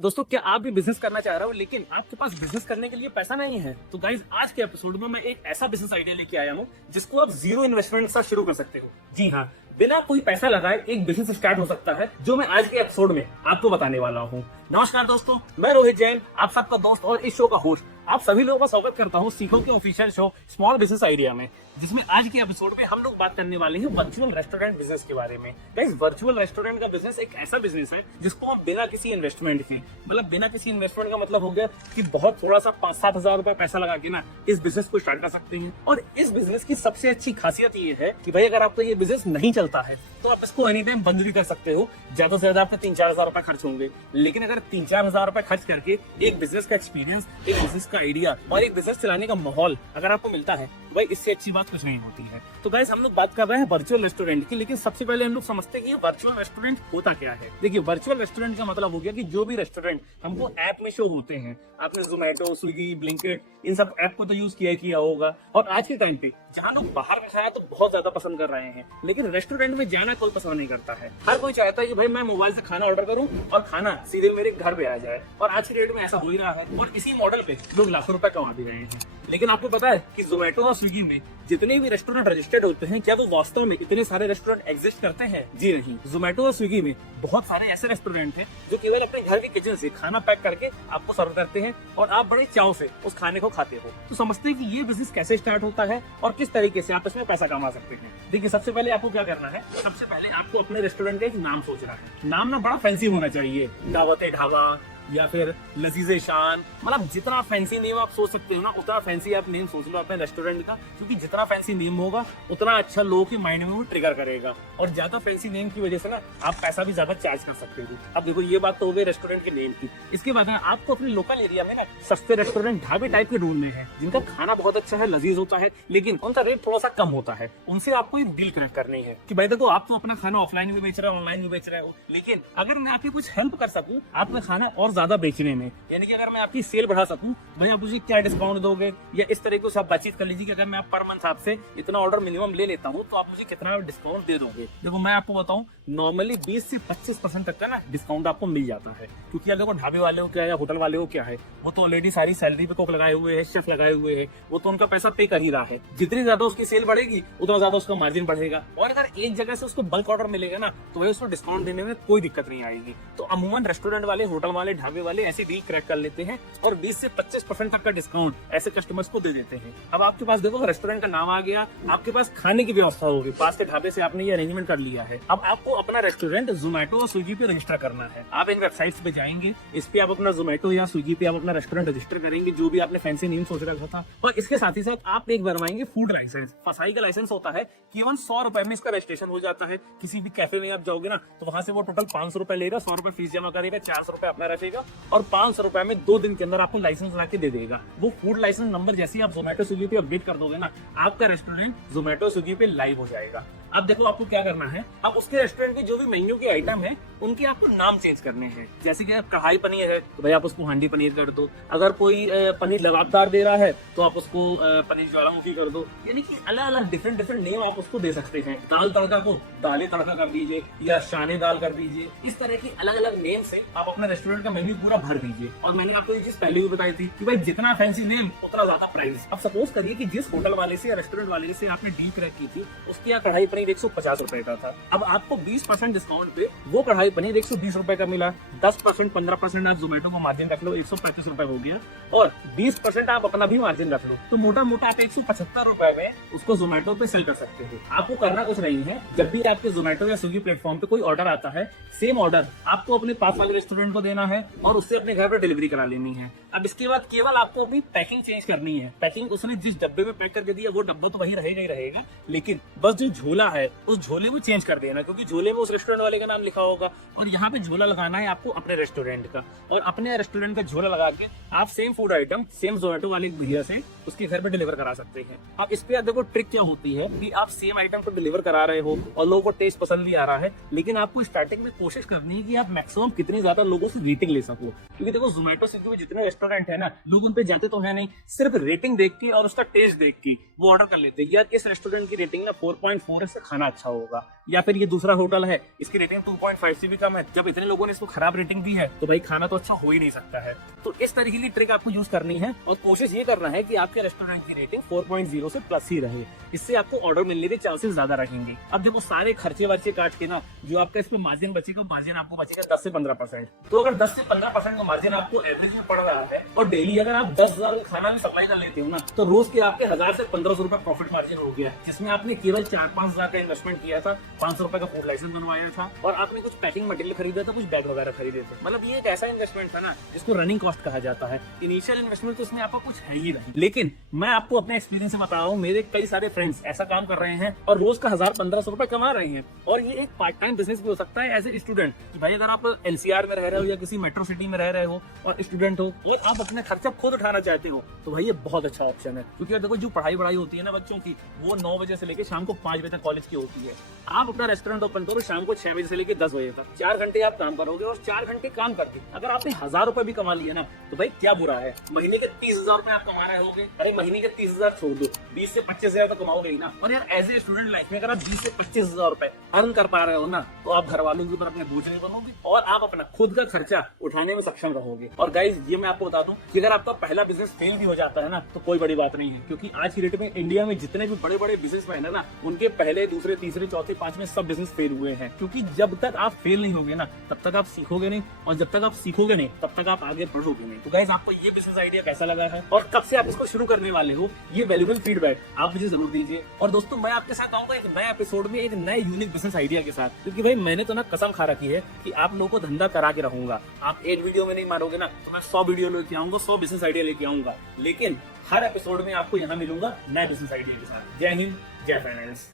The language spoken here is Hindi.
दोस्तों, क्या आप भी बिजनेस करना चाह रहे हो लेकिन आपके पास बिजनेस करने के लिए पैसा नहीं है? तो गाइज, आज के एपिसोड में मैं एक ऐसा बिजनेस आइडिया लेके आया हूँ जिसको आप जीरो इन्वेस्टमेंट से शुरू कर सकते हो। जी हाँ, बिना कोई पैसा लगाए एक बिजनेस स्टार्ट हो सकता है, जो मैं आज के एपिसोड में आपको बताने वाला हूँ। नमस्कार दोस्तों, मैं रोहित जैन, आप सबका दोस्त और इस शो का होस्ट। आप सभी लोगों का स्वागत करता हूँ सीखो के official show small business idea में, जिसमें आज के एपिसोड में हम लोग बात करने वाले हैं वर्चुअल रेस्टोरेंट बिजनेस के बारे में। गाइस, वर्चुअल रेस्टोरेंट का बिजनेस एक ऐसा बिजनेस है जिसको हम बिना किसी इन्वेस्टमेंट के, मतलब बिना किसी इन्वेस्टमेंट का मतलब हो गया कि बहुत थोड़ा सा 5-7 हजार रुपए पैसा लगा के ना इस बिजनेस को स्टार्ट कर सकते हैं। और इस बिजनेस की सबसे अच्छी खासियत ये है कि भाई, अगर आपका ये बिजनेस नहीं चलता है तो आप इसको एनी टाइम बंद भी कर सकते हो। ज्यादा से ज्यादा आपके 3-4 हजार रुपए खर्च होंगे, लेकिन अगर 3-4 हजार रुपए खर्च करके एक बिजनेस का एक्सपीरियंस, एक बिजनेस का आइडिया और एक बिजनेस चलाने का माहौल अगर आपको मिलता है, तो भाई इससे अच्छी बात कुछ नहीं होती है। तो गाइस, हम लोग बात कर रहे हैं वर्चुअल रेस्टोरेंट की, लेकिन सबसे पहले हम लोग समझते हैं कि वर्चुअल रेस्टोरेंट होता क्या है। देखिए, वर्चुअल रेस्टोरेंट का मतलब हो गया कि जो भी रेस्टोरेंट हमको ऐप में शो होते हैं, आपने जोमेटो, स्विगी, ब्लिंकिट, इन सब ऐप को तो यूज किया होगा। और आज के टाइम पे जहाँ लोग बाहर का खाना तो बहुत ज्यादा पसंद कर रहे हैं, लेकिन रेस्टोरेंट में जाना कोई पसंद नहीं करता है। हर कोई चाहता है कि भाई मैं मोबाइल से खाना ऑर्डर करूं और खाना सीधे मेरे घर पे आ जाए। और आज के डेट में ऐसा हो ही रहा है, और इसी मॉडल पे लोग लाखों रुपए कमा भी रहे हैं। लेकिन आपको पता है कि जोमेटो और स्विगी में जितने भी रेस्टोरेंट रजिस्टर्ड होते हैं, क्या वो वास्तव में इतने सारे रेस्टोरेंट एग्जिस्ट करते हैं? जी नहीं। जोमेटो और स्विगी में बहुत सारे ऐसे रेस्टोरेंट हैं जो केवल अपने घर के किचन से खाना पैक करके आपको सर्व करते हैं और आप बड़े चाव से उस खाने को खाते हो। तो समझते हैं कि ये बिजनेस कैसे स्टार्ट होता है और किस तरीके से आप इसमें पैसा कमा सकते हैं। देखिए, सबसे पहले आपको क्या करना है, सबसे पहले आपको अपने रेस्टोरेंट का एक नाम सोचना है। नाम ना बड़ा फैंसी होना चाहिए, दावते ढाबा या फिर लजीजे शान, मतलब जितना फैंसी नेम आप सोच सकते हो ना, उतना फैंसी आप नेम सोच लो अपने रेस्टोरेंट का, क्योंकि जितना फैंसी नेम होगा उतना अच्छा लोगों के माइंड में वो ट्रिगर करेगा। और ज्यादा फैंसी नेम की वजह से ना आप पैसा भी ज्यादा चार्ज कर सकते हो। अब देखो, ये बात तो हो गई रेस्टोरेंट के नेम की। इसके बाद आपको अपने लोकल एरिया में ना सस्ते रेस्टोरेंट, ढाबे टाइप के ढूंढने हैं जिनका खाना बहुत अच्छा है, लजीज होता है, लेकिन उनका रेट थोड़ा सा कम होता है। उनसे आपको एक डील कनेक्ट करनी है कि भाई देखो, आप तो अपना खाना ऑफलाइन भी बेच रहे हो, ऑनलाइन भी बेच रहे हो, लेकिन अगर मैं आपकी कुछ हेल्प कर सकूं आपका खाना और ज्यादा बेचने में, यानी कि अगर मैं आपकी सेल बढ़ा सकूं, भाई आप मुझे क्या डिस्काउंट दोगे, या इस तरीके से आप बातचीत कर लीजिए कि अगर मैं आप पर मंथ आपसे इतना ऑर्डर मिनिमम ले लेता हूं तो आप मुझे कितना डिस्काउंट दे दोगे। देखो, मैं आपको बताऊं, नॉर्मली 20 से 25% तक का ना डिस्काउंट आपको मिल जाता है, क्योंकि यार देखो, ढाबे वाले को क्या या होटल वाले को क्या है, वो तो ऑलरेडी सारी सैलरी पे कुक लगाए हुए हैं, शेफ लगाए हुए हैं, वो तो उनका पैसा पे कर ही रहा है। जितनी ज्यादा उसकी सेल बढ़ेगी उतना ज्यादा उसका मार्जिन बढ़ेगा। और अगर एक जगह से उसको बल्क ऑर्डर मिलेगा ना, तो वही उसको डिस्काउंट देने में कोई दिक्कत नहीं आएगी। तो अमूमन रेस्टोरेंट वाले, होटल वाले, ढाबे वाले ऐसी डील क्रैक कर लेते हैं और 20 से 25% तक का डिस्काउंट ऐसे कस्टमर्स को दे देते हैं। अब आपके पास देखो, रेस्टोरेंट का नाम आ गया, आपके पास खाने की व्यवस्था होगी, पास के ढाबे से आपने ये अरेंजमेंट कर लिया है। अब आपको अपना रेस्टोरेंट जोमेटो और स्विगी पे रजिस्टर करना है। आप इन वेबसाइट्स पे जाएंगे, इस पे आप अपना जोमेटो या स्विगी पे आप अपना रेस्टोरेंट रजिस्टर करेंगे, जो भी आपने फैंसी नेम सोच रखा था। और इसके साथ ही साथ आप एक बनवाएंगे फूड लाइसेंस। फसाई का लाइसेंस होता है, केवल 100 रुपए में इसका रजिस्ट्रेशन हो जाता है। किसी भी कैफे में आप जाओगे ना, तो वहां से वो टोटल 500 रुपए लेगा, 100 रुपए फीस जमा करेगा, 400 रुपए अपना रखेगा और 500 रुपए में 2 दिन के अंदर आपको लाइसेंस ला के दे देगा। वो फूड लाइसेंस नंबर जैसे आप जोमेटो स्विगी पे अपडेट कर दोगे ना, आपका रेस्टोरेंट जोमेटो स्विगी पे लाइव हो जाएगा। अब देखो, आपको क्या करना है, अब उसके रेस्टोरेंट के जो भी मेन्यू के आइटम है उनके आपको नाम चेंज करने हैं। जैसे कि कढ़ाई पनीर है तो भाई आप उसको हांडी पनीर कर दो। अगर कोई पनीर लगातार दे रहा है तो आप उसको पनीर ज्वालामुखी कर दो। यानी कि अलग अलग डिफरेंट नेम आप उसको दे सकते हैं। दाल तड़का को दालें तड़का कर दीजिए या शाने दाल कर दीजिए। इस तरह की अलग अलग नेम से आप अपने रेस्टोरेंट का मेन्यू पूरा भर दीजिए। और मैंने आपको ये चीज पहले भी बताई थी कि भाई जितना फैंसी नेम उतना ज्यादा प्राइस। अब सपोज करिए कि जिस होटल वाले से या रेस्टोरेंट वाले से आपने डील क्रैक की थी, उसकी यहाँ कढ़ाई पनीर 150 रुपए का था। अब आपको 20% डिस्काउंट पे वो कढ़ाई पनीर 120 रुपए का मिला। 10% 15% आप जोमेटो को मार्जिन रख लो, 135 रुपए हो गया, और 20% आप अपना भी मार्जिन रख लो, तो मोटा मोटा आप 175 रुपए में उसको जोमेटो पे सेल कर सकते हो। आपको करना कुछ नहीं है, जब भी आपके जोमेटो या स्विगी प्लेटफॉर्म पे कोई ऑर्डर आता है, सेम ऑर्डर आपको अपने पास वाले रेस्टोरेंट को देना है और उससे अपने घर पर डिलीवरी करा लेनी है। अब इसके बाद केवल आपको अपनी पैकिंग चेंज करनी है। पैकिंग उसने जिस डब्बे में पैक करके दिया वो डब्बा तो वही रहेगा ही रहेगा, लेकिन बस जो झोला है उस झोले को चेंज कर देना, क्योंकि झोले में उस रेस्टोरेंट वाले का नाम लिखा होगा और यहाँ पे झोला लगाना है आपको अपने रेस्टोरेंट का। और अपने रेस्टोरेंट का झोला लगा के आप same food item same Zomato वाले भैया से उसके घर पे डिलीवर करा सकते हैं। अब इस पे देखो ट्रिक क्या होती है कि आप सेम आइटम को डिलीवर करा रहे हो और लोगों को टेस्ट पसंद भी आ रहा है, लेकिन आपको स्टार्टिंग में कोशिश करनी है कि आप मैक्सिमम कितनी ज्यादा लोगों से रेटिंग ले सको। क्योंकि देखो, जोमेटो स्विगी में जितने रेस्टोरेंट है ना, लोग उन पे जाते तो है नहीं, सिर्फ रेटिंग देख के और उसका टेस्ट देख के वो ऑर्डर कर लेते हैं। यार इस रेस्टोरेंट की रेटिंग ना 4.4 से खाना अच्छा होगा। या फिर ये दूसरा होटल है, इसकी रेटिंग 2.5 से भी कम है, जब इतने लोगों ने इसको खराब रेटिंग दी है तो भाई खाना तो अच्छा हो ही नहीं सकता है। तो इस तरीके की ट्रिक आपको यूज करनी है और कोशिश ये करना है कि आपके रेस्टोरेंट की रेटिंग 4.0 से प्लस ही रहे। इससे आपको ऑर्डर मिलने के चांसेस ज्यादा रहेंगे। अब जब वो सारे खर्चे वर्चे काट के ना जो आपका इस पे मार्जिन बचेगा, मार्जिन आपको बचेगा 10 से 15%। तो अगर 10 से 15% का मार्जिन आपको एवरेज में पड़ रहा है और डेली अगर आप 10,000 का खाना भी सप्लाई कर लेते हो ना, तो रोज के आपके 1000 से 1500 रुपए प्रॉफिट मार्जिन हो गया, जिसमें आपने केवल 4-5 हजार का इन्वेस्टमेंट किया था, 500 रुपए का फूड लाइसेंस बनवाया था और आपने कुछ पैकिंग मटेरियल खरीदा था, कुछ बैग वगैरह खरीदे थे। मतलब ये एक ऐसा इन्वेस्टमेंट था ना जिसको रनिंग कॉस्ट कहा जाता है। इनिशियल इन्वेस्टमेंट तो इसमें आपका कुछ है ही नहीं। लेकिन मैं आपको अपने एक्सपीरियंस से बता रहा हूँ, मेरे कई सारे फ्रेंड्स ऐसा काम कर रहे हैं और रोज का 1000-1500 रुपए कमा रहे हैं। और ये एक पार्ट टाइम बिजनेस भी हो सकता है एज ए स्टूडेंट, कि भाई अगर आप एनसीआर में रह रहे हो या किसी मेट्रो सिटी में रह रहे हो और स्टूडेंट हो और आप अपने खर्चा खुद उठाना चाहते हो, तो भाई ये बहुत अच्छा ऑप्शन है। क्योंकि देखो जो पढ़ाई होती है ना बच्चों की, वो 9 बजे से लेकर शाम को 5 बजे तक कॉलेज की होती है। आप अपना रेस्टोरेंट ओपन करो शाम को 6 बजे से लेकर 10 बजे तक, 4 घंटे आप काम करोगे और 4 घंटे काम करके अगर आपने 1000 रुपए भी कमा लिए ना, तो भाई क्या बुरा है। महीने के 30,000 रुपए आप कमा रहे होगे, अरे महीने के 30,000 छोड़ दो, 20 से 25,000 तो कमाओगे ही ना। और यार एज ए स्टूडेंट लाइफ में अगर आप 20 से 25,000 रुपए अर्न कर पा रहे हो ना, तो आप घर वालों के ऊपर अपने बोझ नहीं बनोगे और आप अपना खुद का खर्चा उठाने में सक्षम रहोगे। और गाइस ये मैं आपको बता दूं कि अगर आपका पहला बिजनेस फेल भी हो जाता है ना, तो कोई बड़ी बात नहीं है, क्योंकि आज की डेट में इंडिया में जितने भी बड़े बड़े बिजनेसमैन है ना, उनके पहले, दूसरे, तीसरे, चौथे, पांचवें सब बिजनेस फेल हुए हैं। क्योंकि जब तक आप फेल नहीं होगे ना, तब तक आप सीखोगे नहीं, और जब तक आप सीखोगे नहीं तब तक आप आगे बढ़ोगे नहीं। तो गाइस आपको ये बिजनेस आइडिया कैसा लगा है और कब से आप इसको शुरू करने वाले हो, ये वैल्यूएबल फीडबैक आप मुझे जरूर दीजिए। और दोस्तों मैं आपके साथ आऊंगा एक नए एपिसोड में एक नए यूनिक बिजनेस आइडिया के साथ, क्योंकि भाई मैंने तो ना कसम खा रखी है कि आप लोगों को धंधा करा के रहूंगा। आप एक वीडियो में नहीं मारोगे ना, तो मैं 100 वीडियो लेके आऊंगा, 100 बिजनेस आइडिया लेके आऊंगा, लेकिन हर एपिसोड में आपको यहाँ मिलूंगा नए बिजनेस आइडिया के साथ। जय हिंद, जय फाइनेंस।